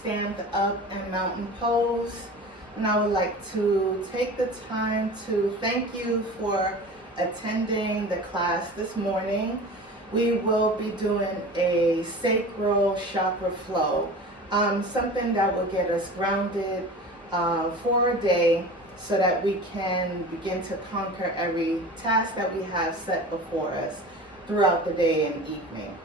stand up and mountain pose. And I would like to take the time to thank you for attending the class this morning. We will be doing a Sacral Chakra flow, something that will get us grounded for a day so that we can begin to conquer every task that we have set before us throughout the day and evening.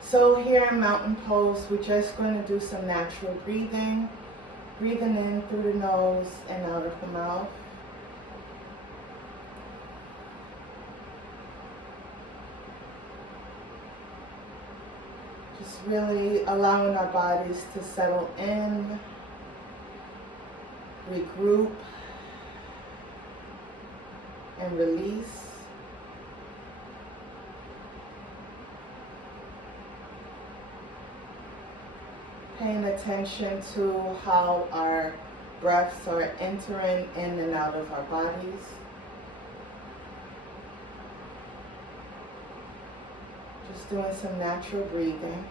So here in mountain pose, we're just going to do some natural breathing. Breathing in through the nose and out of the mouth. Just really allowing our bodies to settle in, regroup, and release. Paying attention to how our breaths are entering in and out of our bodies. Just doing some natural breathing.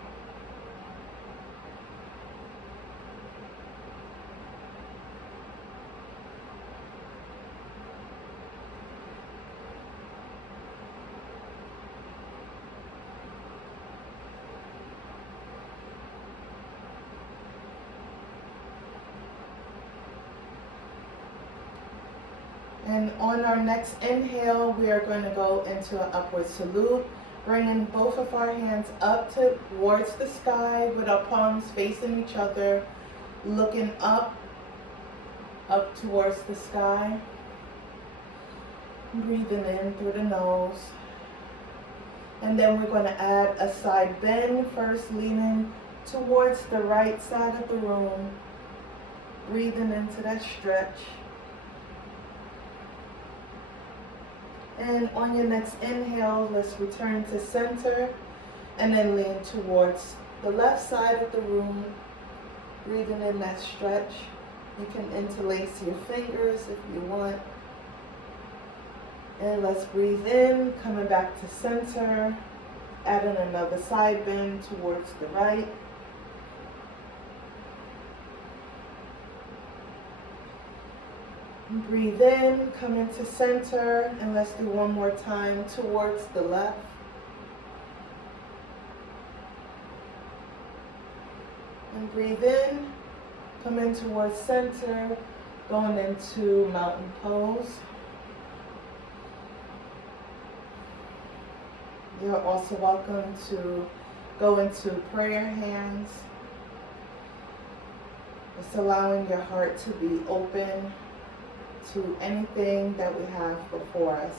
And on our next inhale, we are going to go into an upward salute, bringing both of our hands up towards the sky with our palms facing each other, looking up towards the sky. Breathing in through the nose. And then we're going to add a side bend, first leaning towards the right side of the room. Breathing into that stretch. And on your next inhale, let's return to center and then lean towards the left side of the room. Breathing in that stretch. You can interlace your fingers if you want. And let's breathe in, coming back to center, adding another side bend towards the right. Breathe in, come into center, and let's do one more time towards the left. And breathe in, come in towards center, going into mountain pose. You're also welcome to go into prayer hands. It's allowing your heart to be open to anything that we have before us.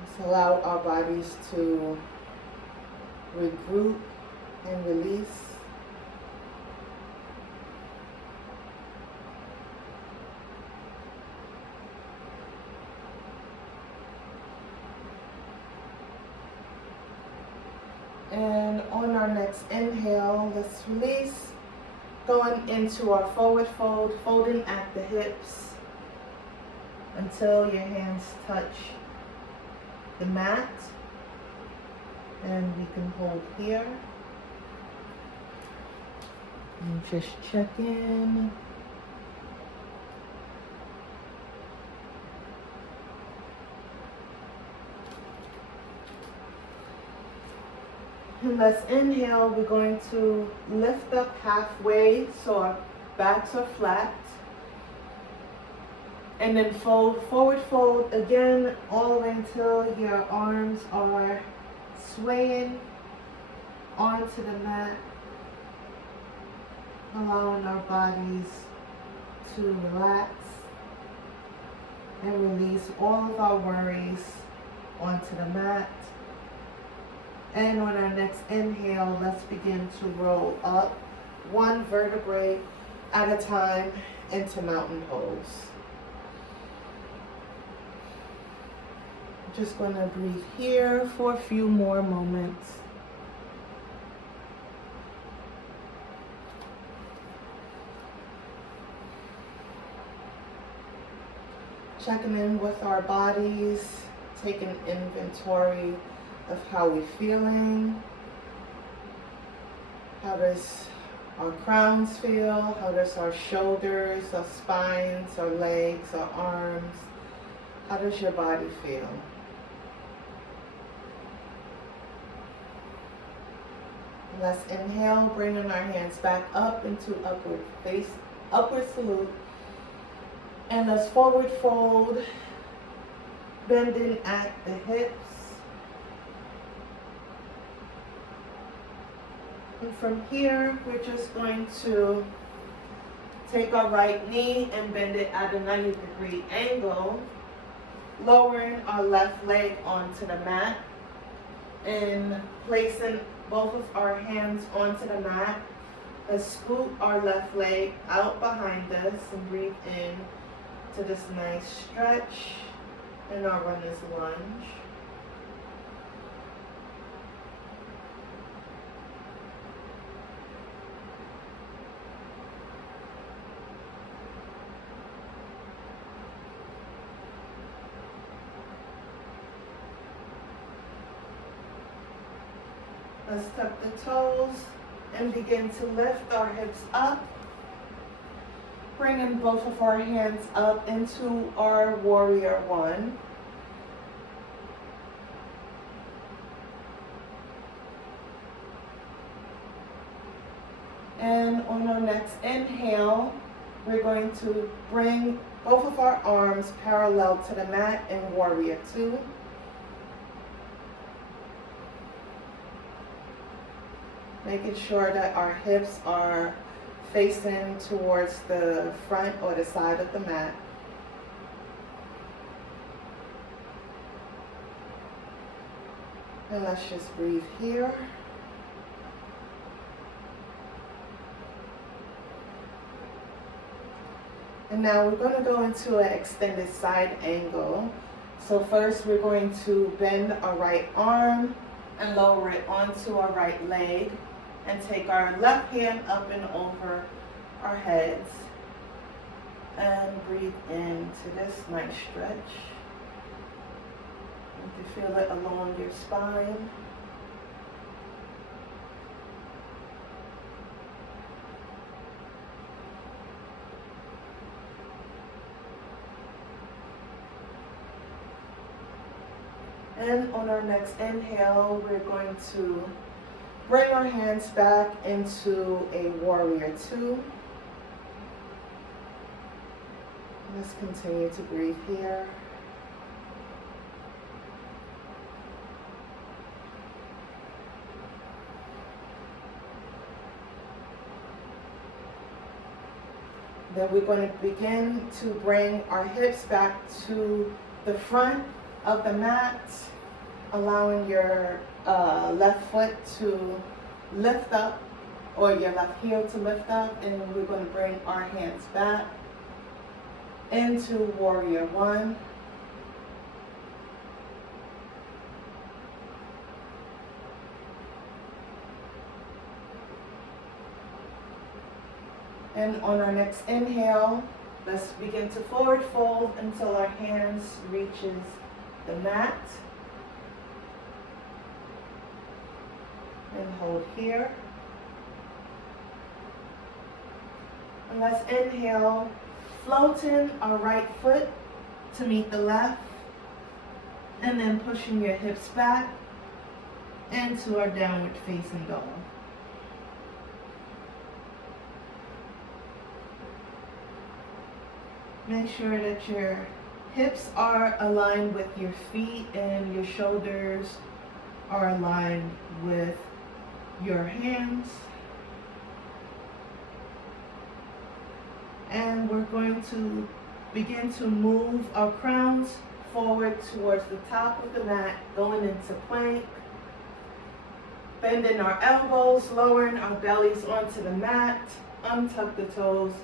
Let's allow our bodies to regroup and release. And on our next inhale, let's release, going into our forward fold, folding at the hips until your hands touch the mat. And we can hold here. And just check in. And let's inhale, we're going to lift up halfway so our backs are flat. And then fold, forward fold again, all the way until your arms are swaying onto the mat. Allowing our bodies to relax and release all of our worries onto the mat. And on our next inhale, let's begin to roll up one vertebrae at a time into mountain pose. Just going to breathe here for a few more moments. checking in with our bodies, taking inventory of how we're feeling. How does our crowns feel? How does our shoulders, our spines, our legs, our arms? How does your body feel? Let's inhale, bringing our hands back up into upward salute. And let's forward fold, bending at the hips. And from here, we're just going to take our right knee and bend it at a 90-degree angle, lowering our left leg onto the mat and placing both of our hands onto the mat. Let's scoot our left leg out behind us and breathe in to this nice stretch in our runner's lunge. Let's tuck the toes and begin to lift our hips up, bringing both of our hands up into our warrior one. And on our next inhale, we're going to bring both of our arms parallel to the mat in warrior two. Making sure that our hips are facing towards the front or the side of the mat. And let's just breathe here. And now we're going to go into an extended side angle. So first we're going to bend our right arm and lower it onto our right leg. And take our left hand up and over our heads and breathe into this nice stretch. You can feel it along your spine. And on our next inhale, we're going to bring our hands back into a warrior two. Let's continue to breathe here. Then we're going to begin to bring our hips back to the front of the mat, allowing your left foot to lift up, or your left heel to lift up, and we're going to bring our hands back into warrior one. And on our next inhale, let's begin to forward fold until our hands reaches the mat. And hold here. And let's inhale, floating our right foot to meet the left, and then pushing your hips back into our downward facing dog. Make sure that your hips are aligned with your feet and your shoulders are aligned with your hands. And we're going to begin to move our crowns forward towards the top of the mat, going into plank. Bending our elbows, lowering our bellies onto the mat. Untuck the toes.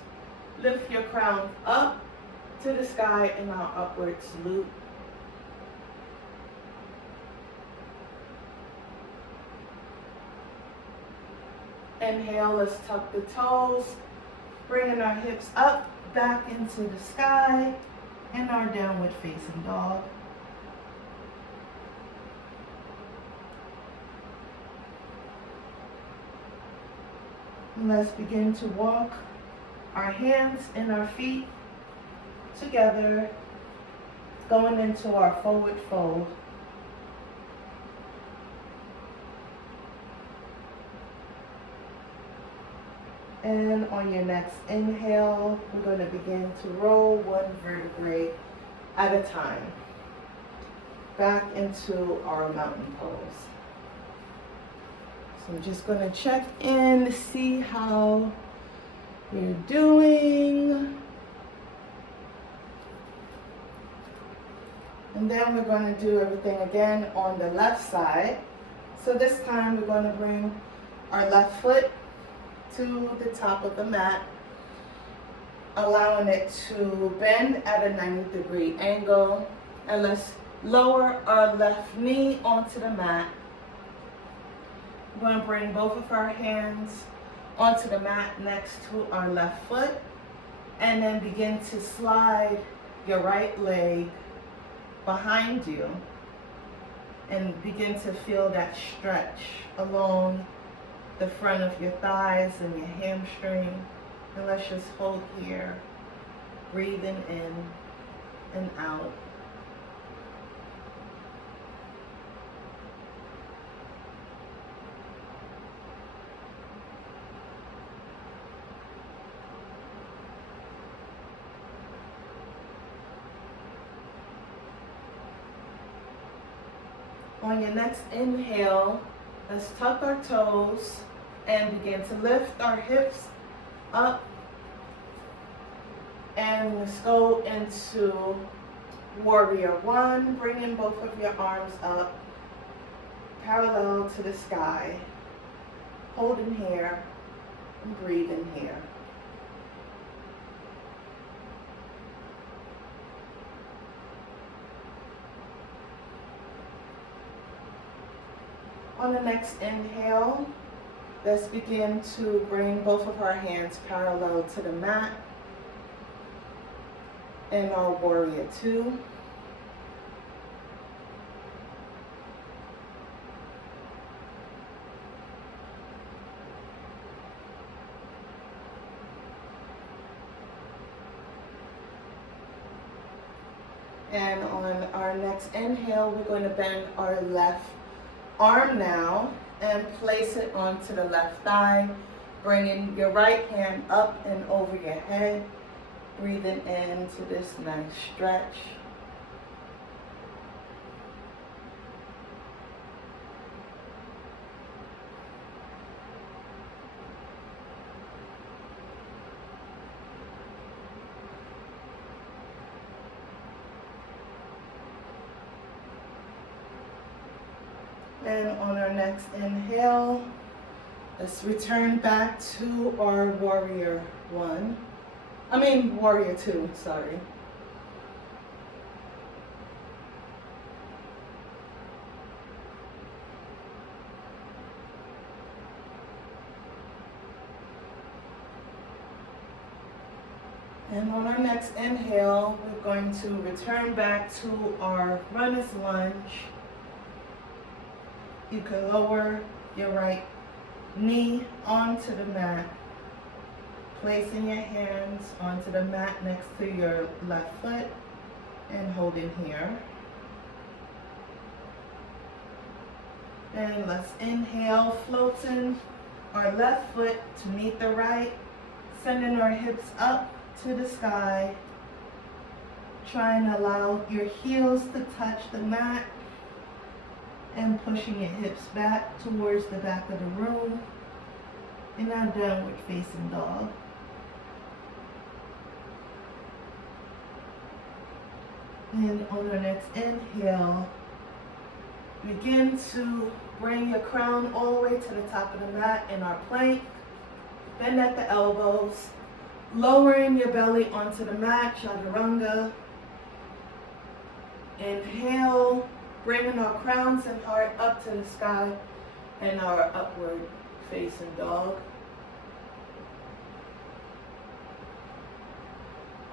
Lift your crown up to the sky in our upward salute. Inhale, let's tuck the toes, bringing our hips up, back into the sky. in our downward facing dog. And let's begin to walk our hands and our feet together, going into our forward fold. And on your next inhale, we're going to begin to roll one vertebrae at a time back into our mountain pose. So I'm just going to check in to see how you're doing. And then we're going to do everything again on the left side. So this time we're going to bring our left foot to the top of the mat, allowing it to bend at a 90-degree angle. And let's lower our left knee onto the mat. We're going to bring both of our hands onto the mat next to our left foot, and then begin to slide your right leg behind you and begin to feel that stretch along the front of your thighs and your hamstring. And let's just hold here, breathing in and out. On your next inhale, let's tuck our toes and begin to lift our hips up. And let's go into warrior one, bringing both of your arms up, parallel to the sky. Holding here and breathing here. On the next inhale, let's begin to bring both of our hands parallel to the mat in our warrior two. And on our next inhale, we're going to bend our left arm now and place it onto the left thigh, bringing your right hand up and over your head, breathing into this nice stretch. And on our next inhale, let's return back to our warrior two, sorry. And on our next inhale, we're going to return back to our runner's lunge. You can lower your right knee onto the mat, placing your hands onto the mat next to your left foot and holding here. And let's inhale, floating our left foot to meet the right, sending our hips up to the sky. Try and allow your heels to touch the mat and pushing your hips back towards the back of the room in our downward facing dog. And on our next inhale, begin to bring your crown all the way to the top of the mat in our plank. Bend at the elbows, lowering your belly onto the mat, chaturanga. Inhale, bringing our crowns and heart up to the sky and our upward facing dog.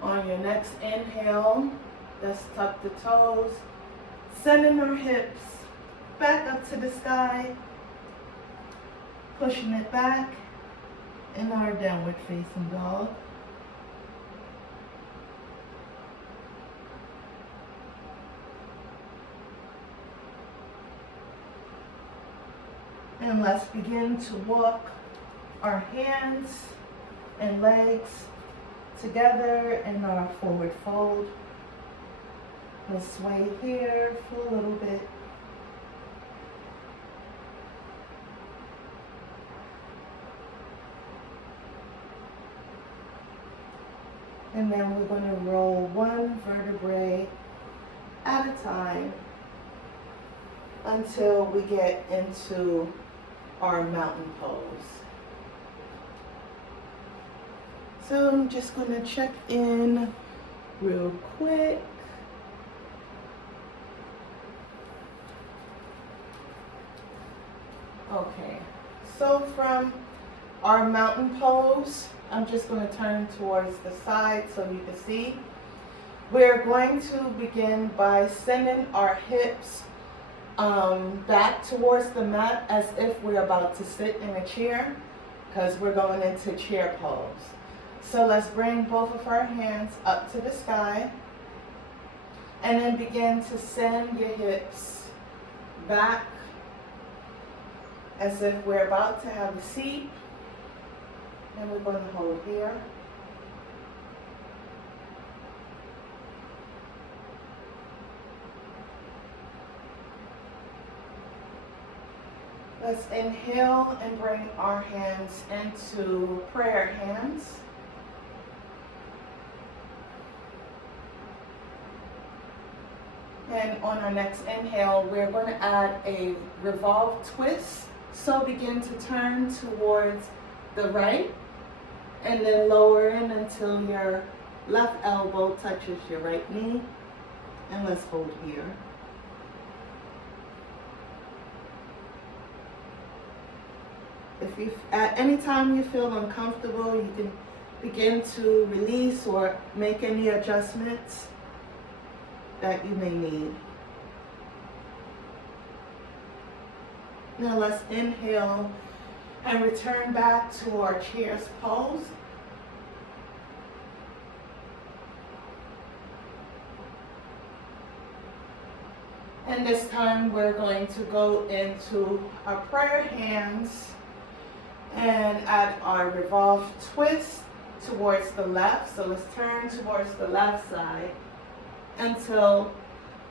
On your next inhale, Let's tuck the toes, sending our hips back up to the sky, pushing it back in our downward facing dog. And let's begin to walk our hands and legs together in our forward fold. We'll sway here for a little bit. And then we're going to roll one vertebrae at a time until we get into our mountain pose. So I'm just going to check in real quick. Okay, so from our mountain pose, I'm just going to turn towards the side so you can see. We're going to begin by sending our hips back towards the mat as if we're about to sit in a chair, because we're going into chair pose. So let's bring both of our hands up to the sky and then begin to send your hips back as if we're about to have a seat. And we're going to hold here. Let's inhale and bring our hands into prayer hands. And on our next inhale, we're going to add a revolve twist. So begin to turn towards the right and then lower in until your left elbow touches your right knee. And let's hold here. If you, at any time you feel uncomfortable, you can begin to release or make any adjustments that you may need. Now let's inhale and return back to our chairs pose. And this time we're going to go into our prayer hands and add our revolve twist towards the left. So let's turn towards the left side until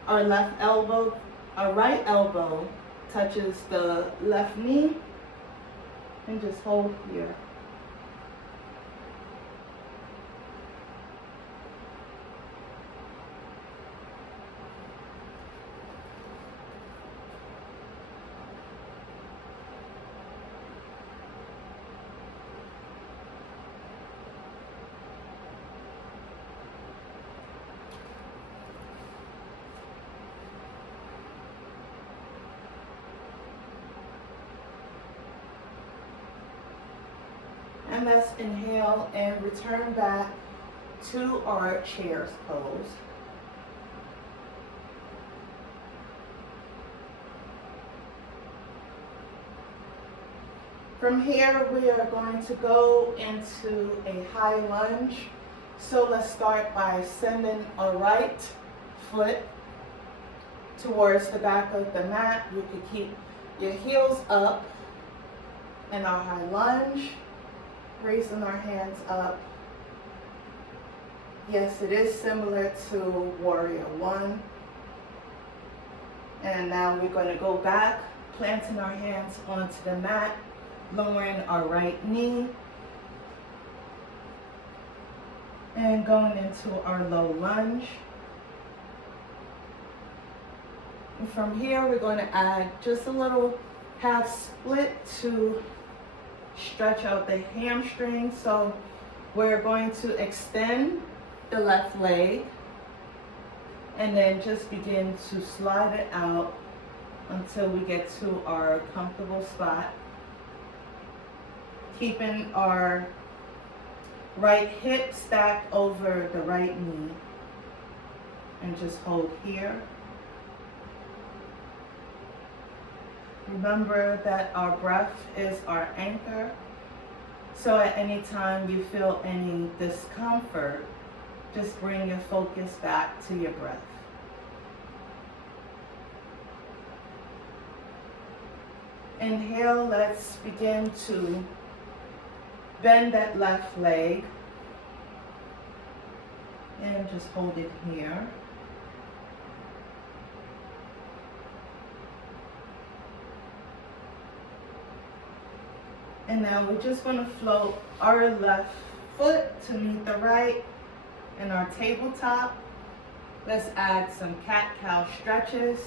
our left elbow, our right elbow touches the left knee, and just hold here. And let's inhale and return back to our chairs pose. From here, we are going to go into a high lunge. So let's start by sending our right foot towards the back of the mat. You can keep your heels up in our high lunge. Raising our hands up. Yes, it is similar to Warrior One. And now we're going to go back, planting our hands onto the mat, lowering our right knee, and going into our low lunge. And from here, we're going to add just a little half split to stretch out the hamstring. So we're going to extend the left leg and then just begin to slide it out until we get to our comfortable spot. Keeping our right hip stacked over the right knee. and just hold here. Remember that our breath is our anchor. So at any time you feel any discomfort, just bring your focus back to your breath. Inhale, let's begin to bend that left leg and just hold it here. And now we're just going to float our left foot to meet the right in our tabletop. Let's add some cat-cow stretches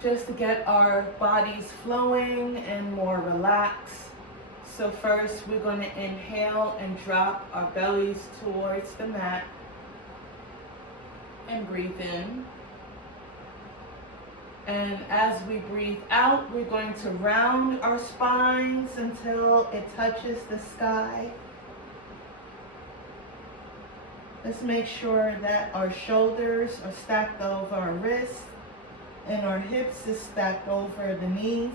just to get our bodies flowing and more relaxed. So first we're going to inhale and drop our bellies towards the mat and breathe in. And as we breathe out, we're going to round our spines until it touches the sky. Let's make sure that our shoulders are stacked over our wrists and our hips is stacked over the knees.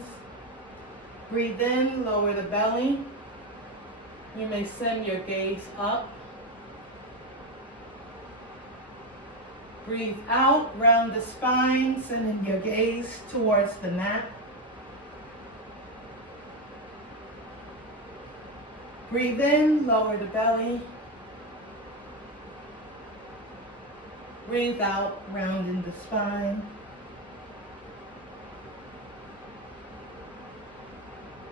Breathe in, lower the belly. You may send your gaze up. Breathe out, round the spine, sending your gaze towards the mat. Breathe in, lower the belly. Breathe out, rounding the spine.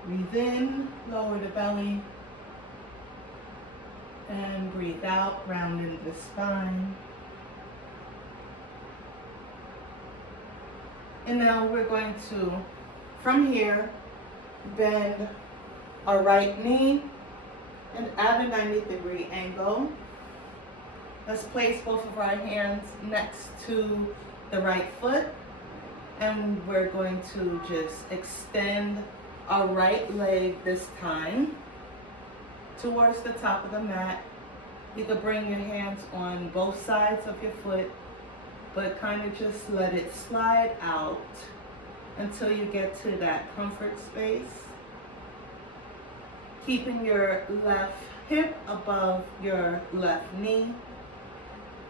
Breathe in, lower the belly. And breathe out, rounding the spine. And now we're going to, from here, bend our right knee and at a 90-degree angle. Let's place both of our hands next to the right foot. And we're going to just extend our right leg this time towards the top of the mat. You could bring your hands on both sides of your foot, but kind of just let it slide out until you get to that comfort space. Keeping your left hip above your left knee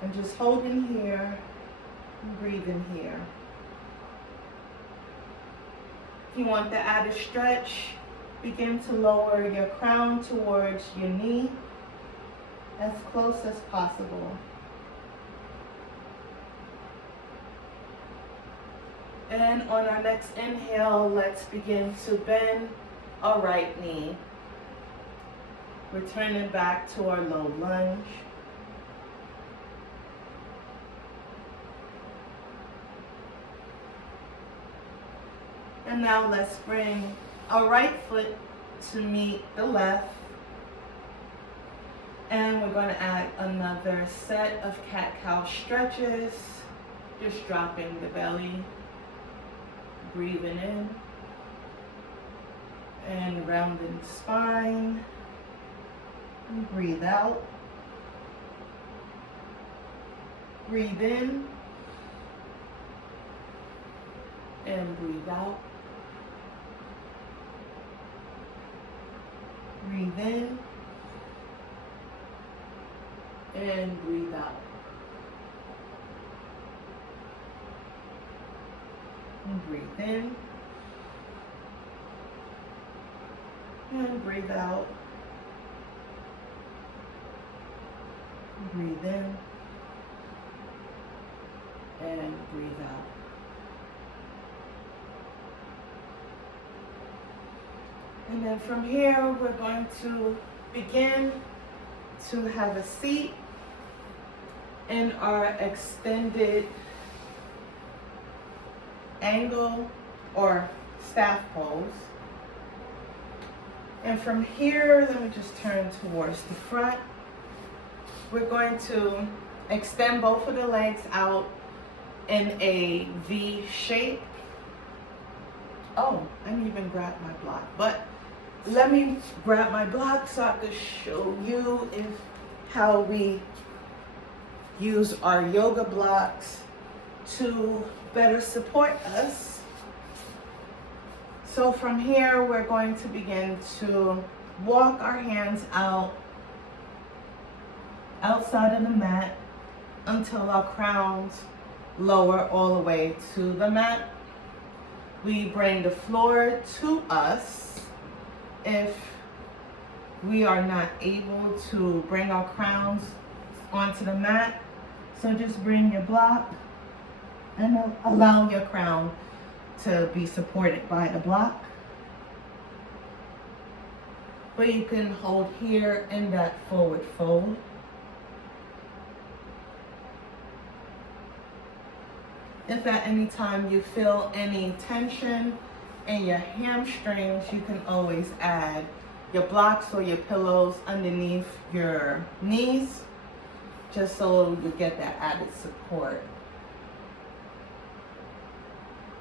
and just holding here and breathing here. If you want to add a stretch, begin to lower your crown towards your knee as close as possible. And on our next inhale, let's begin to bend our right knee. Returning back to our low lunge. And now let's bring our right foot to meet the left. And we're going to add another set of cat-cow stretches. Just dropping the belly. Breathing in and rounding the spine. And breathe out. Breathe in and breathe out. Breathe in and breathe out. And breathe in and breathe out. Breathe in and breathe out. And then from here, we're going to begin to have a seat in our extended angle or staff pose. And from here, let me just turn towards the front. We're going to extend both of the legs out in a V shape. Oh, I didn't even grab my block, but let me grab my block so I can show you how we use our yoga blocks to better support us. So from here, we're going to begin to walk our hands outside of the mat until our crowns lower all the way to the mat. We bring the floor to us. If we are not able to bring our crowns onto the mat, so just bring your block and allow your crown to be supported by the block. But you can hold here in that forward fold. If at any time you feel any tension in your hamstrings, you can always add your blocks or your pillows underneath your knees, just so you get that added support.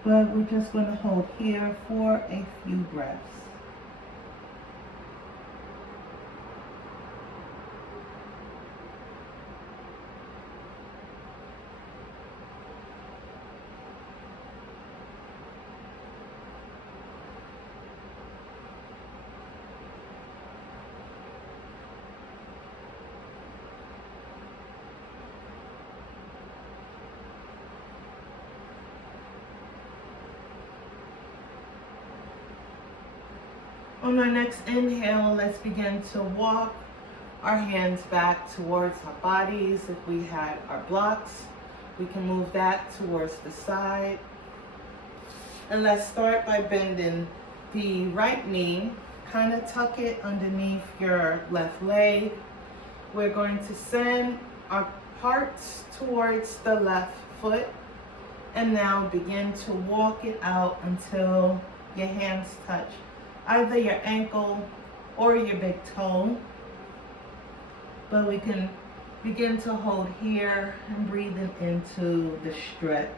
But we're just going to hold here for a few breaths. On our next inhale, let's begin to walk our hands back towards our bodies. If we had our blocks, we can move that towards the side. And let's start by bending the right knee. Kind of tuck it underneath your left leg. We're going to send our hearts towards the left foot. And now begin to walk it out until your hands touch either your ankle or your big toe. But we can begin to hold here and breathing into the stretch.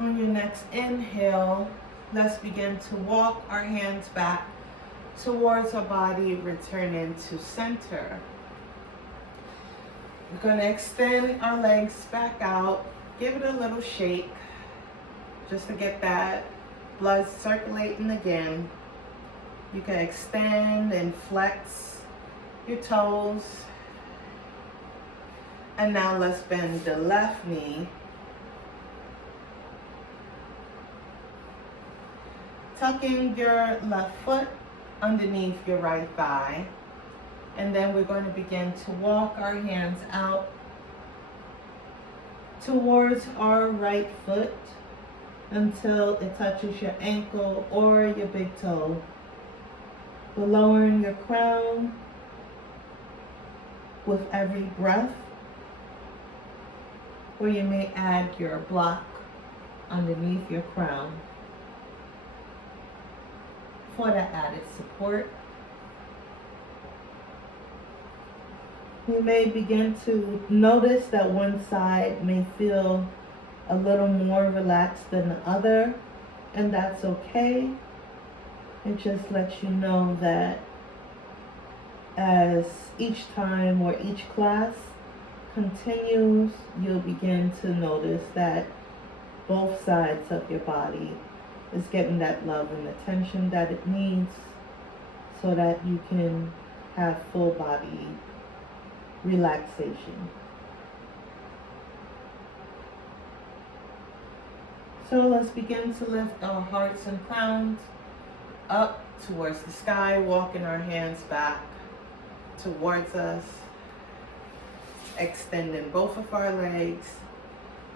On your next inhale, let's begin to walk our hands back towards our body, returning to center. We're going to extend our legs back out, give it a little shake, just to get that blood circulating again. You can extend and flex your toes. And now let's bend the left knee. Tucking your left foot underneath your right thigh. And then we're going to begin to walk our hands out towards our right foot until it touches your ankle or your big toe. We're lowering your crown with every breath, or you may add your block underneath your crown for that added support. You may begin to notice that one side may feel a little more relaxed than the other, and that's okay. It just lets you know that as each time or each class continues, you'll begin to notice that both sides of your body is getting that love and attention that it needs, so that you can have full body relaxation. So let's begin to lift our hearts and crowns up towards the sky, walking our hands back towards us, extending both of our legs,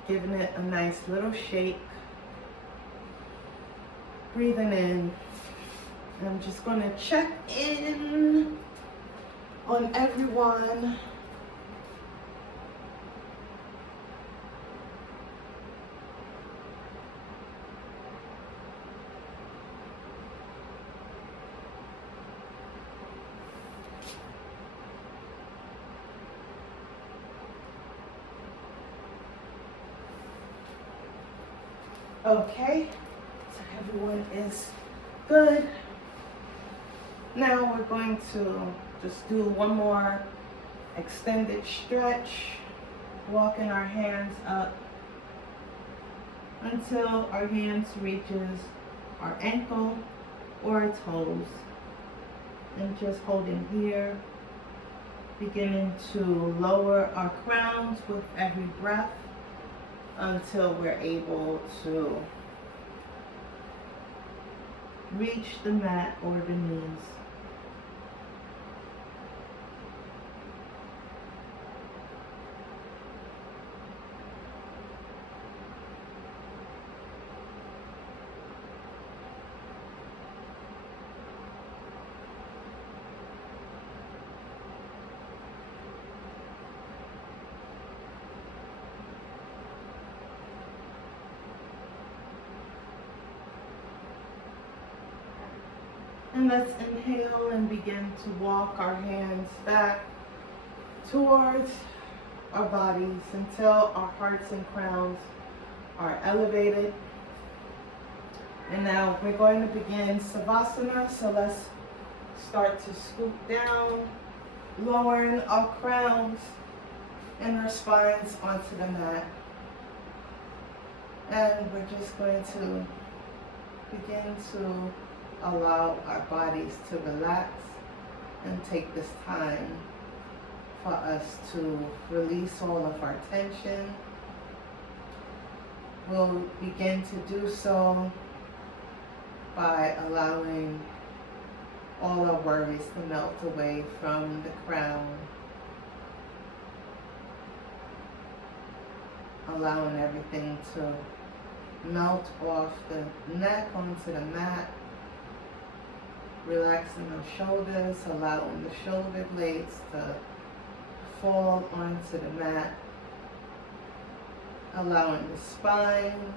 giving it a nice little shake. Breathing in. I'm just going to check in on everyone. Okay, so everyone is good. Now we're going to just do one more extended stretch, walking our hands up until our hands reaches our ankle or our toes, and just holding here, beginning to lower our crowns with every breath until we're able to reach the mat or the knees. And let's inhale and begin to walk our hands back towards our bodies until our hearts and crowns are elevated. And now we're going to begin Savasana. So let's start to scoop down, lowering our crowns and our spines onto the mat. And we're just going to begin to allow our bodies to relax and take this time for us to release all of our tension. We'll begin to do so by allowing all our worries to melt away from the crown, allowing everything to melt off the neck onto the mat, relaxing the shoulders, allowing the shoulder blades to fall onto the mat, allowing the spine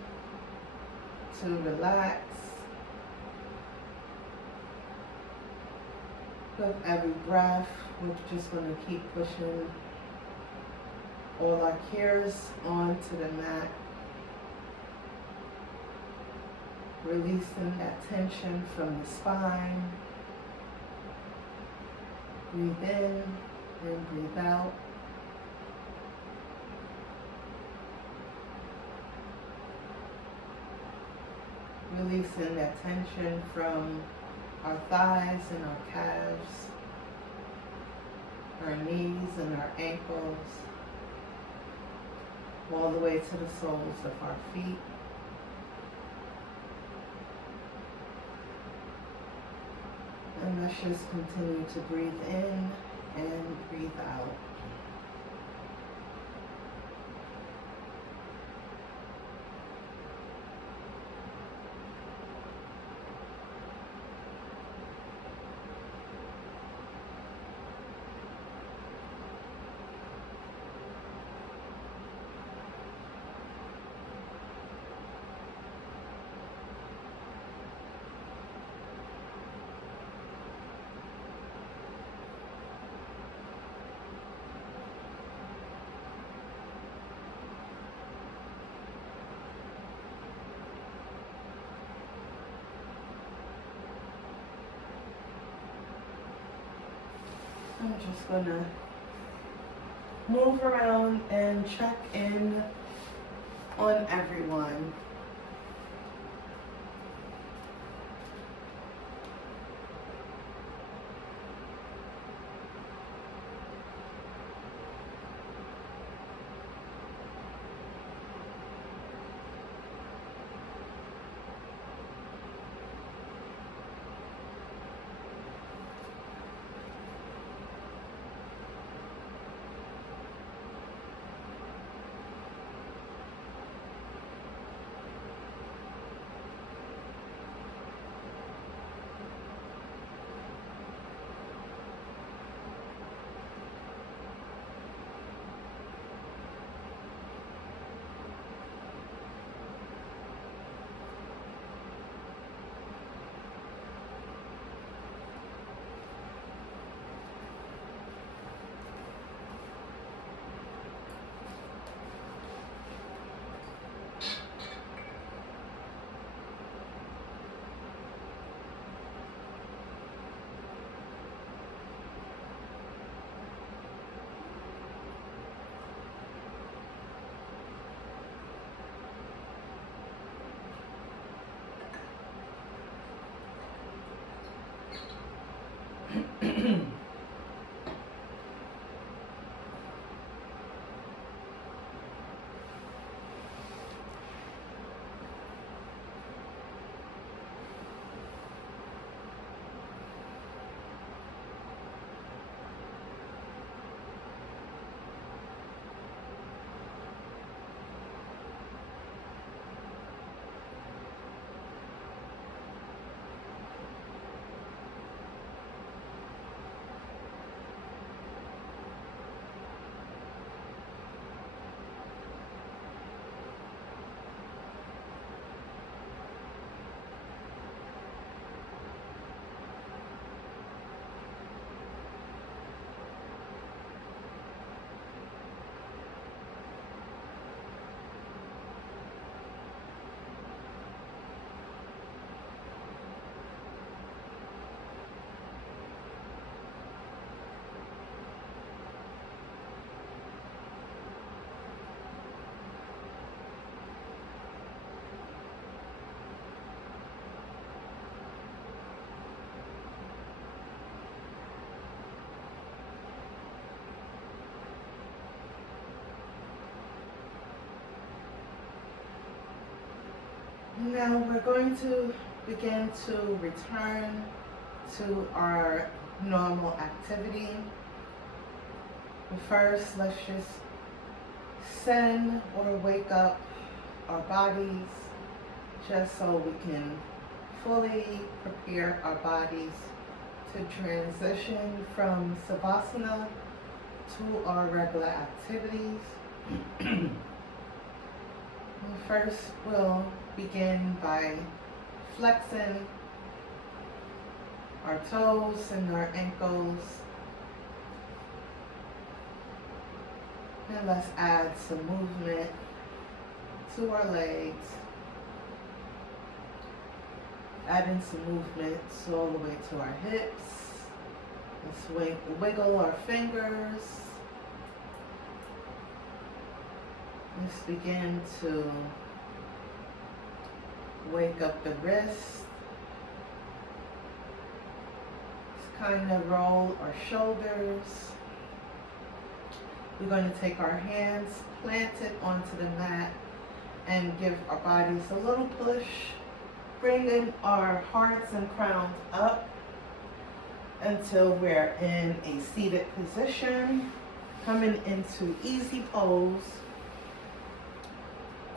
to relax. With every breath, we're just going to keep pushing all our cares onto the mat, releasing that tension from the spine. Breathe in and breathe out. Releasing that tension from our thighs and our calves, our knees and our ankles, all the way to the soles of our feet. And let's just continue to breathe in and breathe out. I'm just going to move around and check in on everyone. Now we're going to begin to return to our normal activity. But first, let's just send or wake up our bodies just so we can fully prepare our bodies to transition from Savasana to our regular activities. First, we'll begin by flexing our toes and our ankles. And let's add some movement to our legs. Adding some movement all the way to our hips. Let's wiggle our fingers. Let's begin to wake up the wrists. Let's kind of roll our shoulders. We're going to take our hands, plant it onto the mat, and give our bodies a little push, bringing our hearts and crowns up until we're in a seated position, coming into easy pose.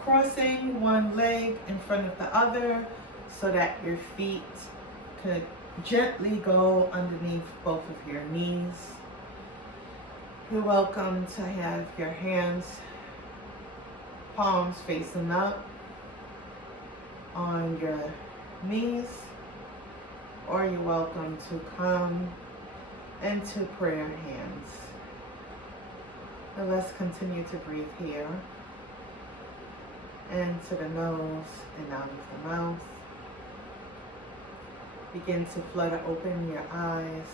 Crossing one leg in front of the other so that your feet could gently go underneath both of your knees. You're welcome to have your hands, palms facing up on your knees, or you're welcome to come into prayer hands. And let's continue to breathe here. Into the nose and out of the mouth. Begin to flutter open your eyes,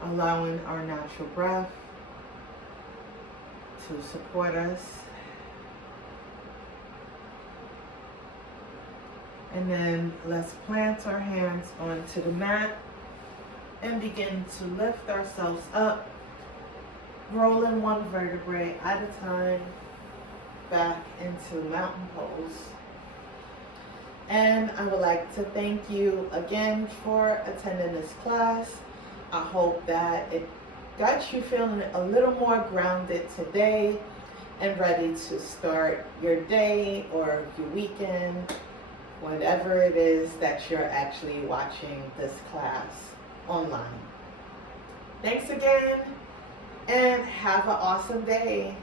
allowing our natural breath to support us. And then let's plant our hands onto the mat and begin to lift ourselves up, rolling one vertebrae at a time back into mountain pose. And I would like to thank you again for attending this class. I hope that it got you feeling a little more grounded today and ready to start your day or your weekend, whatever it is that you're actually watching this class online. Thanks again. And have an awesome day.